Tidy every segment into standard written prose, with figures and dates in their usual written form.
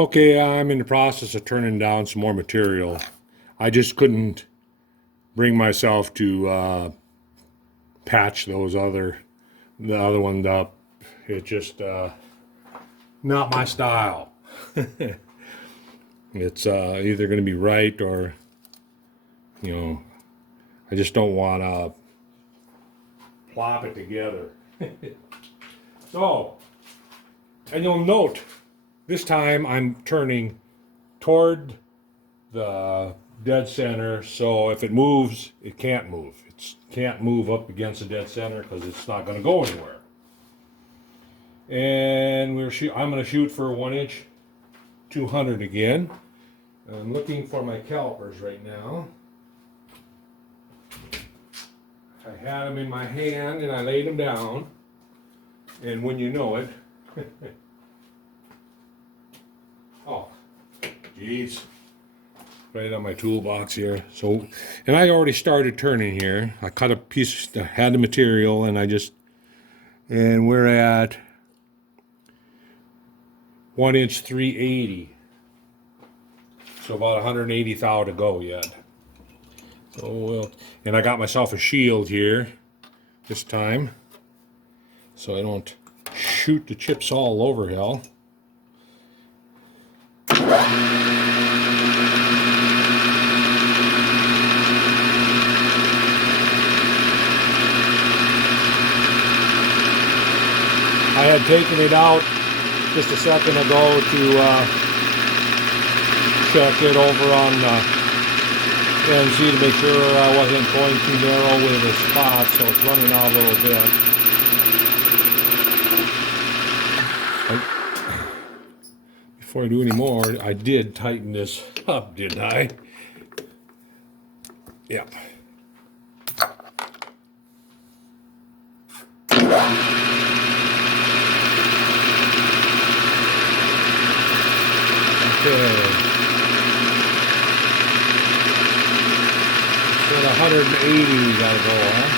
Okay, I'm in the process of turning down some more material. I just couldn't bring myself to patch the other one up. It's just not my style. It's either going to be right or, you know, I just don't want to plop it together. So, and you'll note this time I'm turning toward the dead center, so if it moves, it can't move. It can't move up against the dead center because it's not going to go anywhere. And I'm going to shoot for 1" 200 again. I'm looking for my calipers right now. I had them in my hand and I laid them down, and when you know it, oh, geez. Right on my toolbox here. So, and I already started turning here. I cut a piece, had the material, and and we're at 1" 380. So about 180 thou to go yet. So and I got myself a shield here this time, so I don't shoot the chips all over hell. I had taken it out just a second ago to check it over on NC to make sure I wasn't going too narrow with the spot, so it's running out a little bit. Before I do any more, I did tighten this up, didn't I? Yep. Okay. So at 180 we gotta go, huh?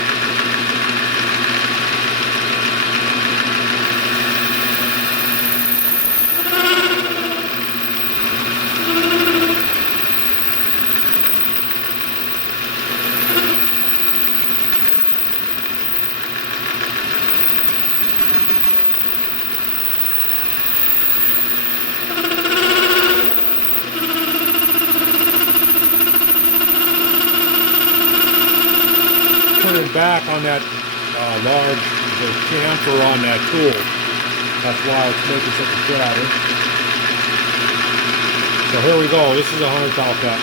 Turning back on that large chamfer on that tool. That's why it's making such a clatter. So here we go. This is a 100 thou cut.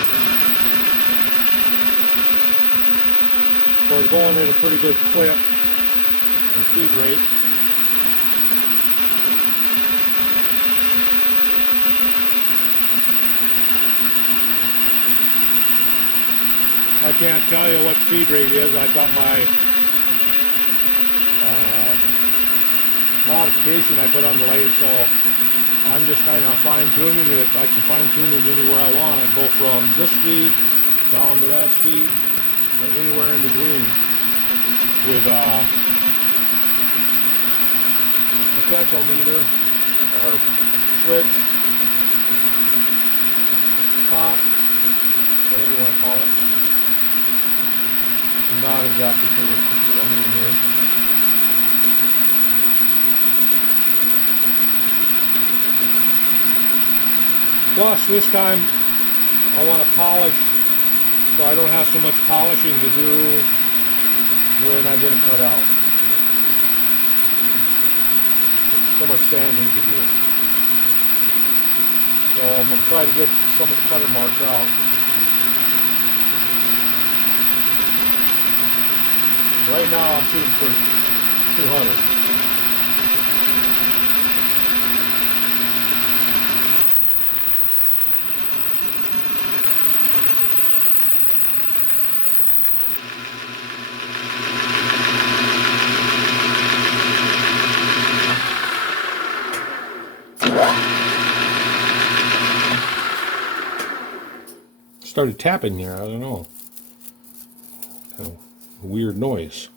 We're going at a pretty good clip and feed rate. I can't tell you what the feed rate is. I've got my modification I put on the lathe, so I'm just kind of fine-tuning it. I can fine-tune it anywhere I want. I go from this speed down to that speed and anywhere in between with potentiometer or switch, top, whatever you want to call it. Not exactly sure what I mean there. Plus, this time I want to polish, so I don't have so much polishing to do when I get them cut out. So much sanding to do. So I'm going to try to get some of the cutter marks out. Right now I'm shooting for 200. Started tapping there, I don't know. Kind of a weird noise.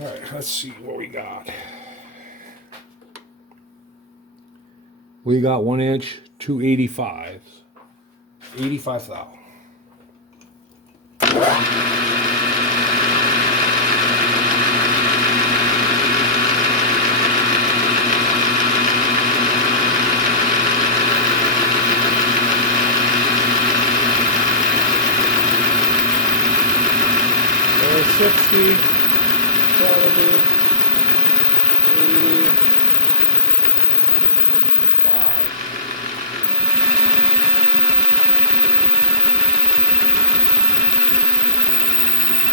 All right, let's see what we got. We got 1 inch 285. 85 thou. There's 60, 70, 80, 5.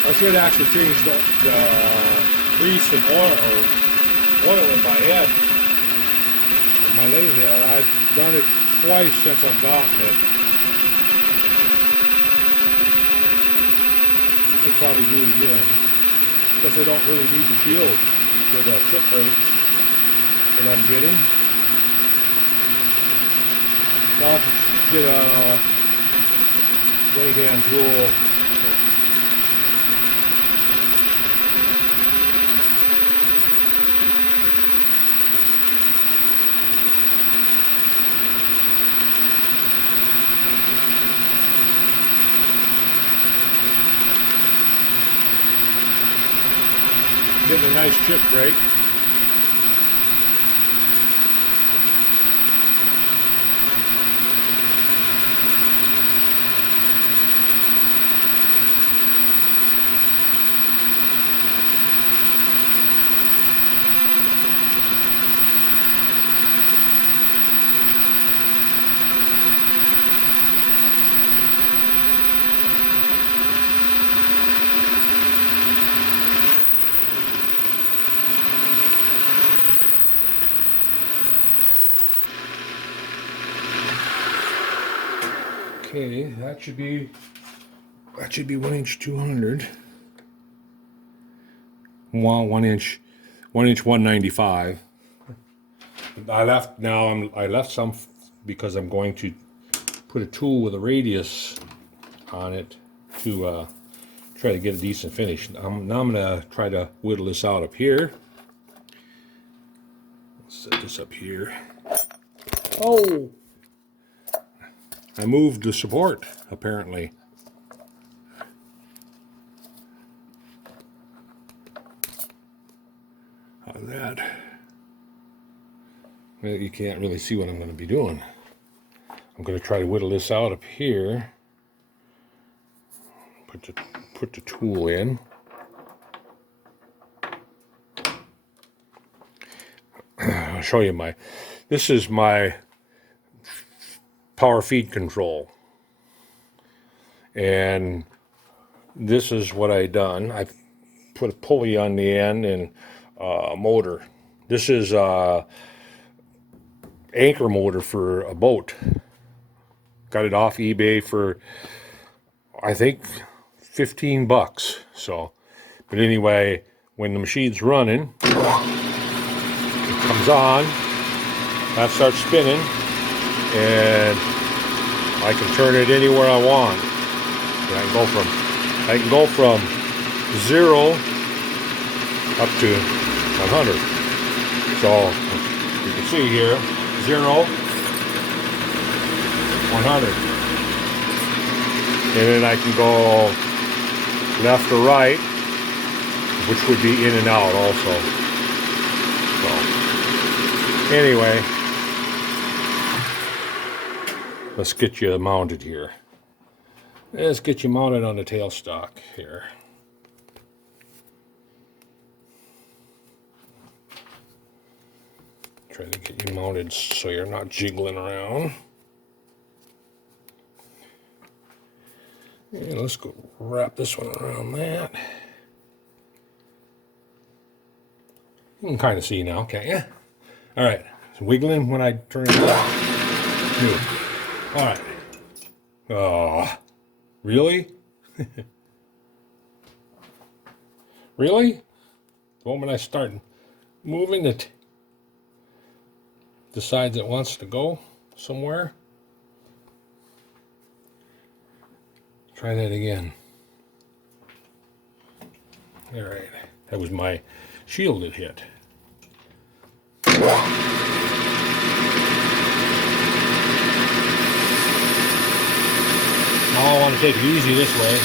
I should actually change the grease and oil in my head. In my lathe head, I've done it twice since I've gotten it. Could probably do it again. Guess I don't really need the shield for the chip rate that I'm getting. I'll have to get a blade hand tool. Getting a nice chip break. Okay, that should be 1 inch 200. Well, 1 inch 195. I left some because I'm going to put a tool with a radius on it to try to get a decent finish. Now I'm gonna try to whittle this out up here. Let's set this up here. Oh! I moved the support, apparently. How's that? Well, you can't really see what I'm going to be doing. I'm going to try to whittle this out up here. Put the tool in. I'll show you this is my power feed control, and this is what I done. I put a pulley on the end and a motor. This is anchor motor for a boat. Got it off eBay for I think $15. So, but anyway, when the machine's running, it comes on, that starts spinning, and I can turn it anywhere I want. And I can go from 0 up to 100. So you can see here, 0, 100. And then I can go left or right, which would be in and out also. So anyway, let's get you mounted here. Let's get you mounted on the tailstock here. Try to get you mounted so you're not jiggling around. And let's go wrap this one around that. You can kind of see now, can't you? All right, it's wiggling when I turn it up. All right. Oh, really? Really? The moment I start moving it, decides it wants to go somewhere. Try that again. All right, that was my shield that hit. to take it easy this way.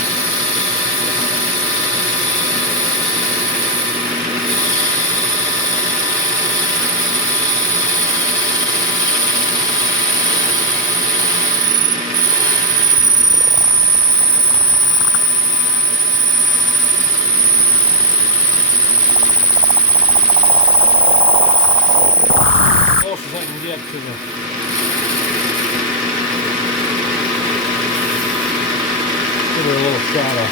Close as I can get to a little shadow.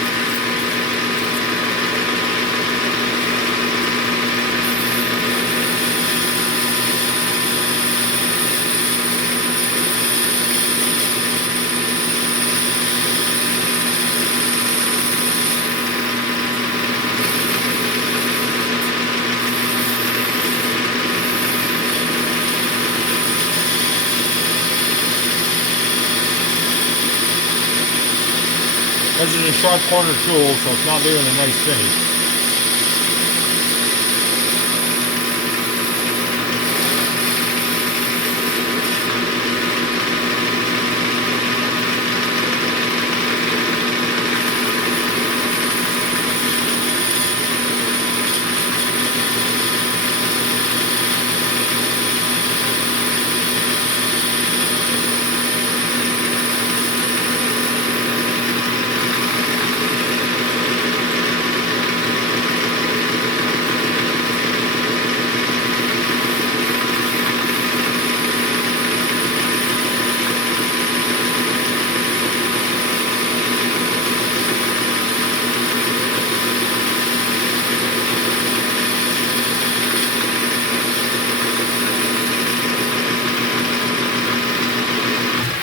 This is a sharp corner tool, so it's not doing a nice finish.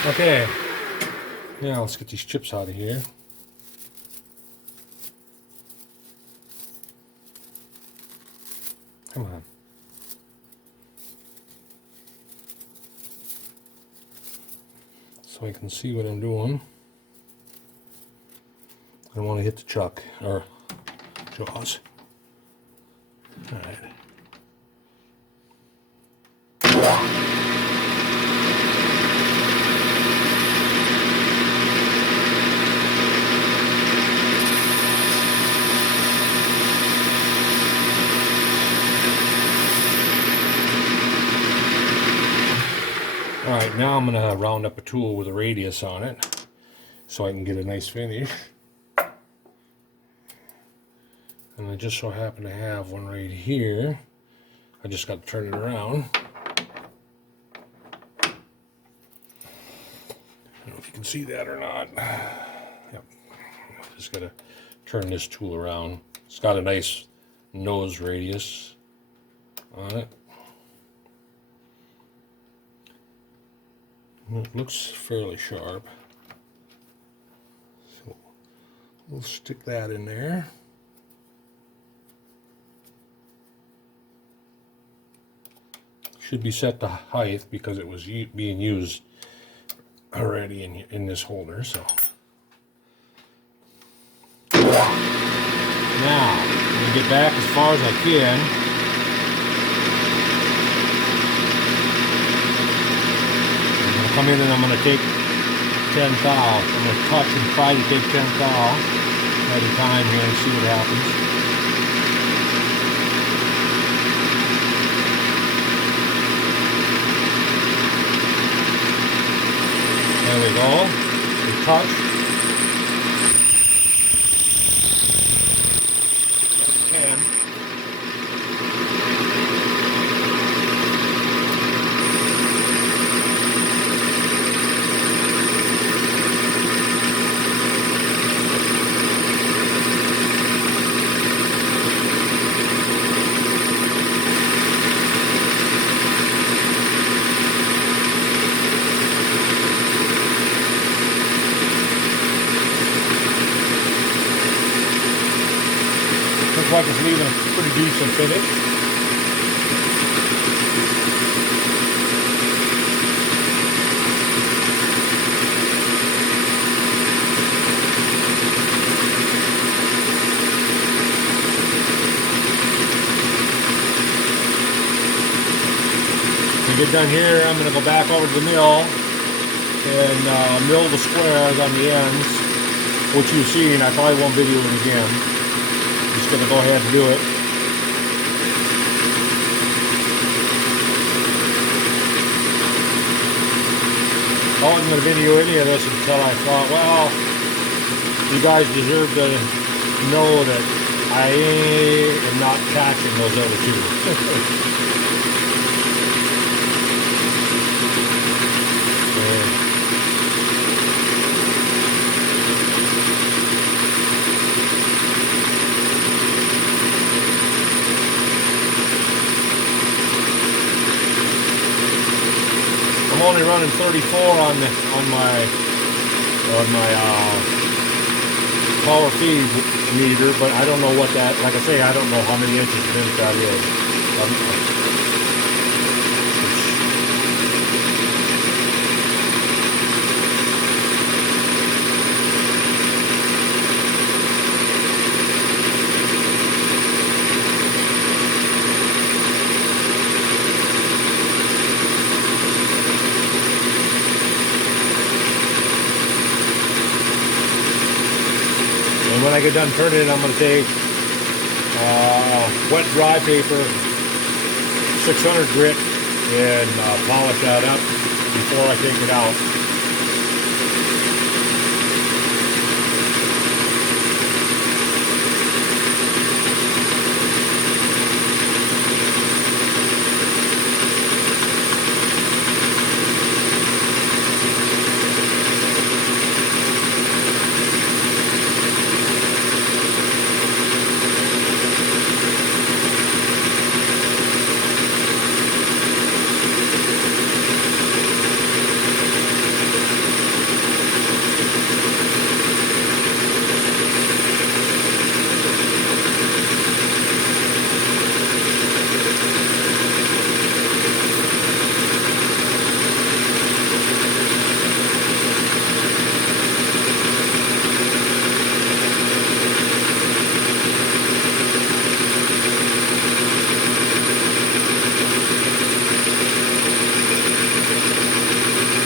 Okay, now let's get these chips out of here. Come on. So I can see what I'm doing. I don't want to hit the chuck or jaws. All right. Alright, now I'm going to round up a tool with a radius on it so I can get a nice finish. And I just so happen to have one right here. I just got to turn it around. I don't know if you can see that or not. Yep. Just got to turn this tool around. It's got a nice nose radius on it. It looks fairly sharp, so we'll stick that in there. Should be set to height because it was being used already in this holder. So now I'm going to get back as far as I can. Come in and I'm going to take 10 thou. I'm going to touch and try to take 10 thou at a time here and see what happens. There we go. We touch. That's 10. Looks like it's leaving a pretty decent finish. When I get done here, I'm going to go back over to the mill and mill the squares on the ends. what you've seen. I probably won't video it again. Just gonna go ahead and do it. I wasn't gonna video any of this until I thought, well, you guys deserve to know that I am not catching those other two. I'm only running 34 on my power feed meter, but I don't know what that, like I say, I don't know how many inches of inch that is. And when I get done turning it, I'm going to take wet dry paper, 600 grit, and polish that up before I take it out.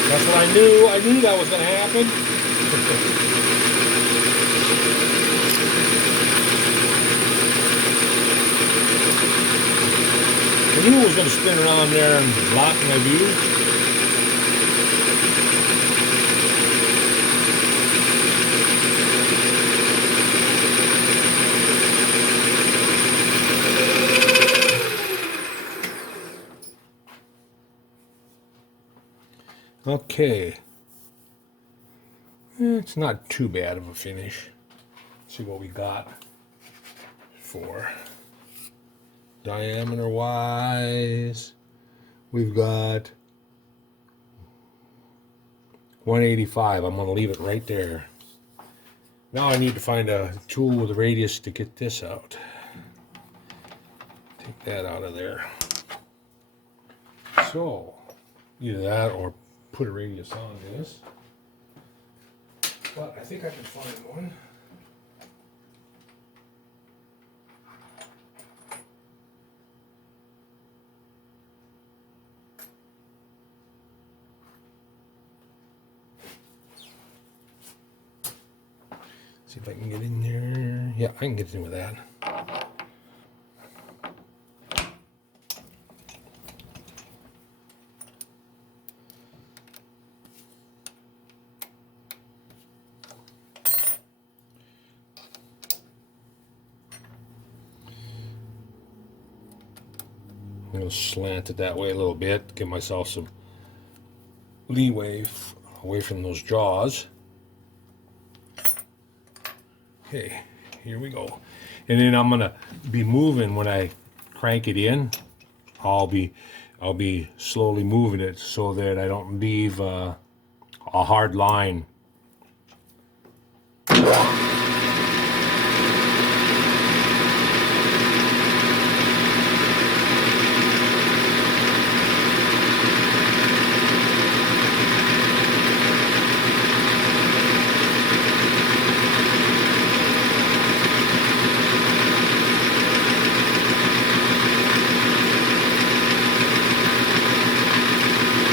That's what I knew. I knew that was going to happen. I knew it was going to spin around there and block my view. Okay. It's not too bad of a finish. Let's see what we got for diameter wise. We've got 185. I'm going to leave it right there. Now I need to find a tool with a radius to get this out. Take that out of there. So, either that or put a radius on this. But I think I can find one. See if I can get in there. Yeah, I can get in with that. I'm going to slant it that way a little bit, give myself some leeway away from those jaws. Okay, here we go. And then I'm going to be moving when I crank it in. I'll be slowly moving it so that I don't leave a hard line.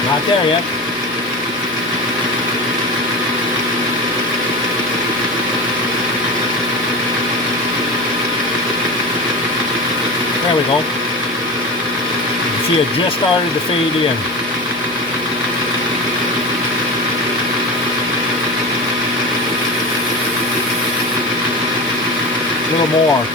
Not there yet. There we go. You see it just started to fade in. A little more.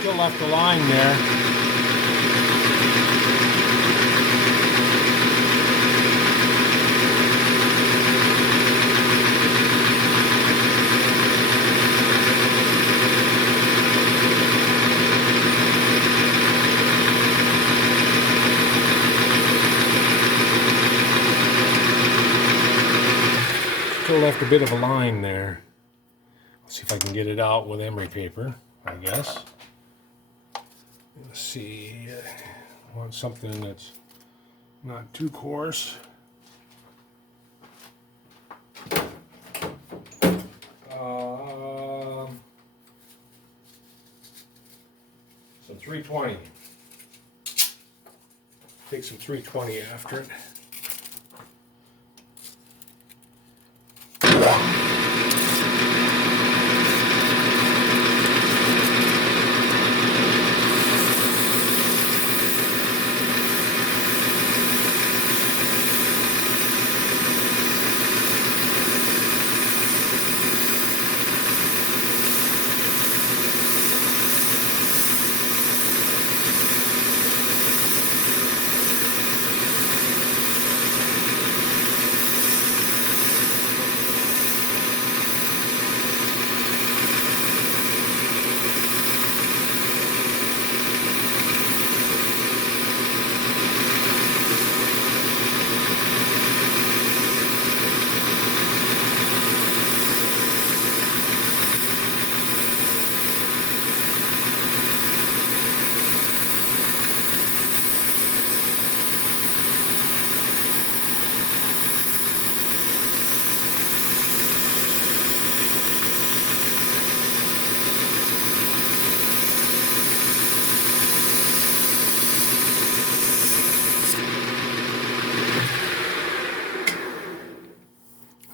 Still left a line there. Still left a bit of a line there. Let's see if I can get it out with emery paper, I guess. Let's see, I want something that's not too coarse. Some 320. Take some 320 after it.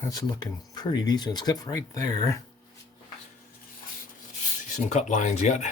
That's looking pretty decent, except right there. See some cut lines yet.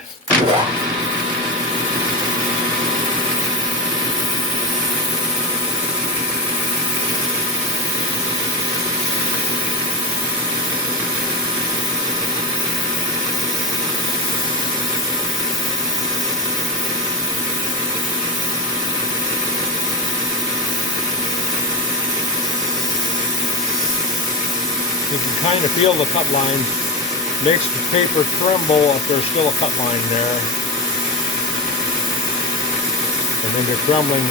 You can kind of feel the cut line. Makes the paper tremble if there's still a cut line there. And then the trembling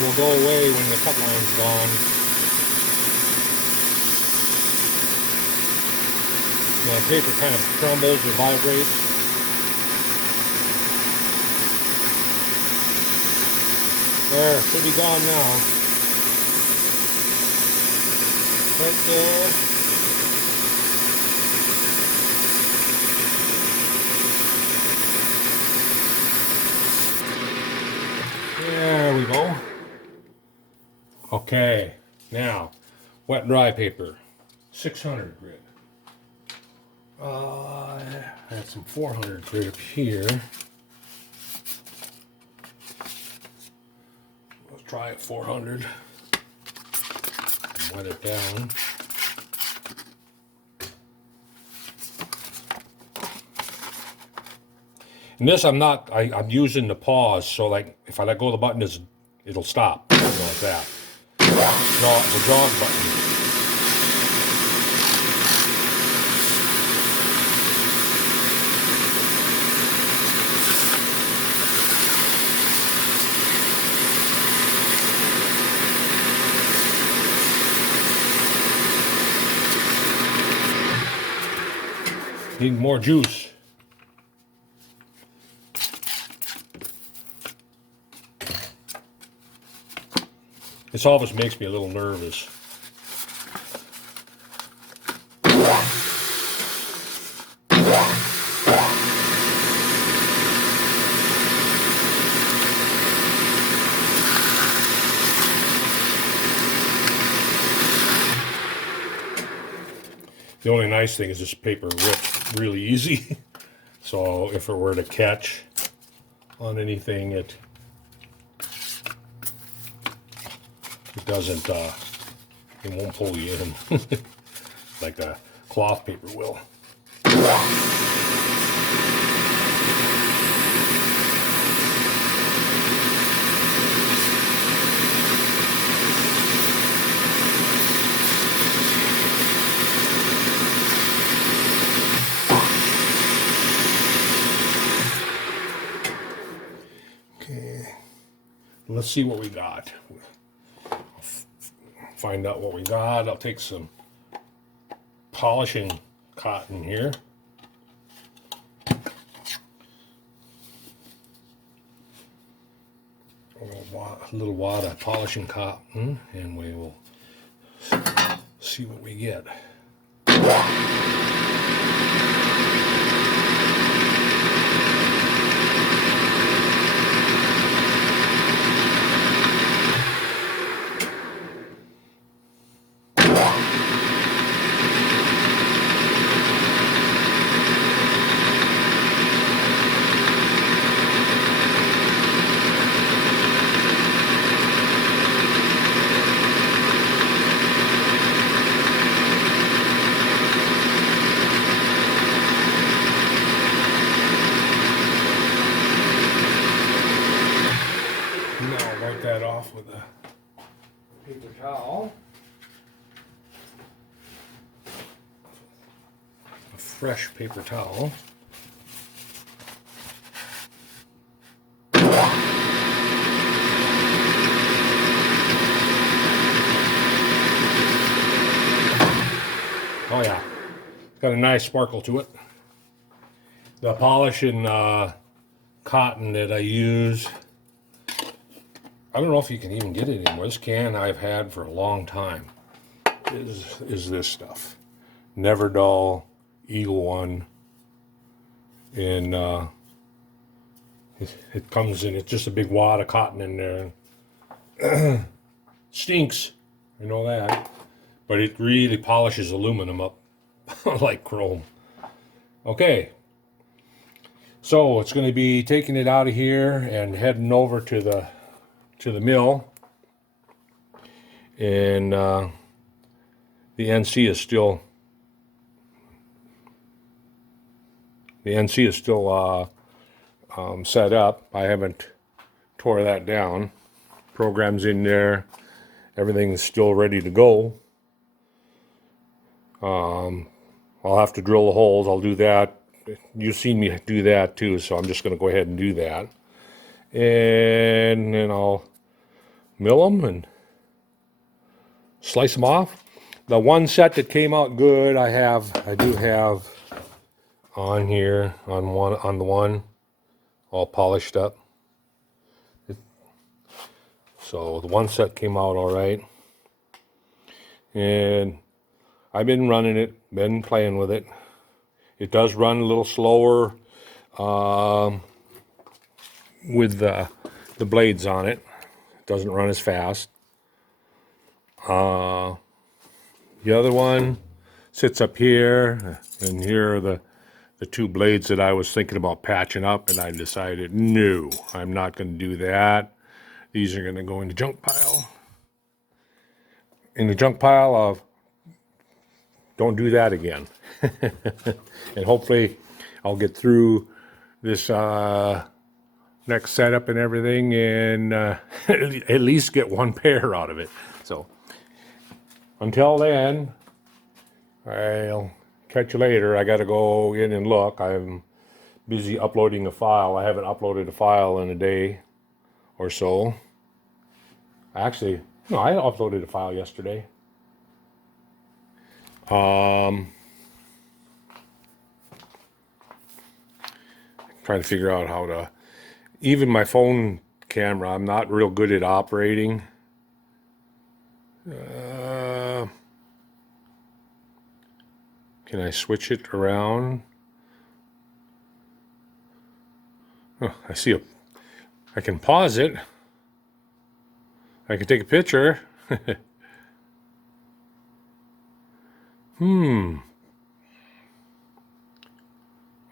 will go away when the cut line's gone. The paper kind of trembles or vibrates. There, should be gone now. Right there. There we go. Okay, now wet and dry paper, 600 grit. I have some 400 grit up here. Let's try it 400. Wet it down. And this I'm using the pause, so like if I let go of the button, it'll stop, like that. The jog button. Need more juice. This always makes me a little nervous. The only nice thing is this paper rips really easy. So if it were to catch on anything, it doesn't, it won't pull you in like a cloth paper will. Okay, let's see what we got. Find out what we got. I'll take some polishing cotton here. A little wad of polishing cotton, and we will see what we get. That off with a paper towel, a fresh paper towel. Oh yeah, it's got a nice sparkle to it. The polishing cotton that I use, I don't know if you can even get it anymore. This can I've had for a long time is this stuff. Never Dull Eagle One. And it comes in, it's just a big wad of cotton in there. Stinks, I know that. But it really polishes aluminum up like chrome. Okay. So it's going to be taking it out of here and heading over to the mill, and the NC is still set up. I haven't tore that down. Program's in there. Everything's still ready to go. I'll have to drill the holes. I'll do that. You've seen me do that too, so I'm just going to go ahead and do that. And then I'll mill them and slice them off. The one set that came out good, I do have on here on the one all polished up. So the one set came out all right, and I've been running it, been playing with it. It does run a little slower with the blades on it. It doesn't run as fast. The other one sits up here, and here are the two blades that I was thinking about patching up, and I decided, no, I'm not going to do that. These are going to go in the junk pile. In the junk pile of, don't do that again. And hopefully I'll get through this next setup and everything, and at least get one pair out of it. So until then, I'll catch you later. I got to go in and look. I'm busy uploading a file. I haven't uploaded a file in a day or so. Actually, no, I uploaded a file yesterday. Trying to figure out how to, even my phone camera, I'm not real good at operating. Can I switch it around? Oh, I can pause it. I can take a picture.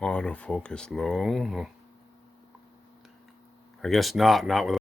Autofocus low. I guess not with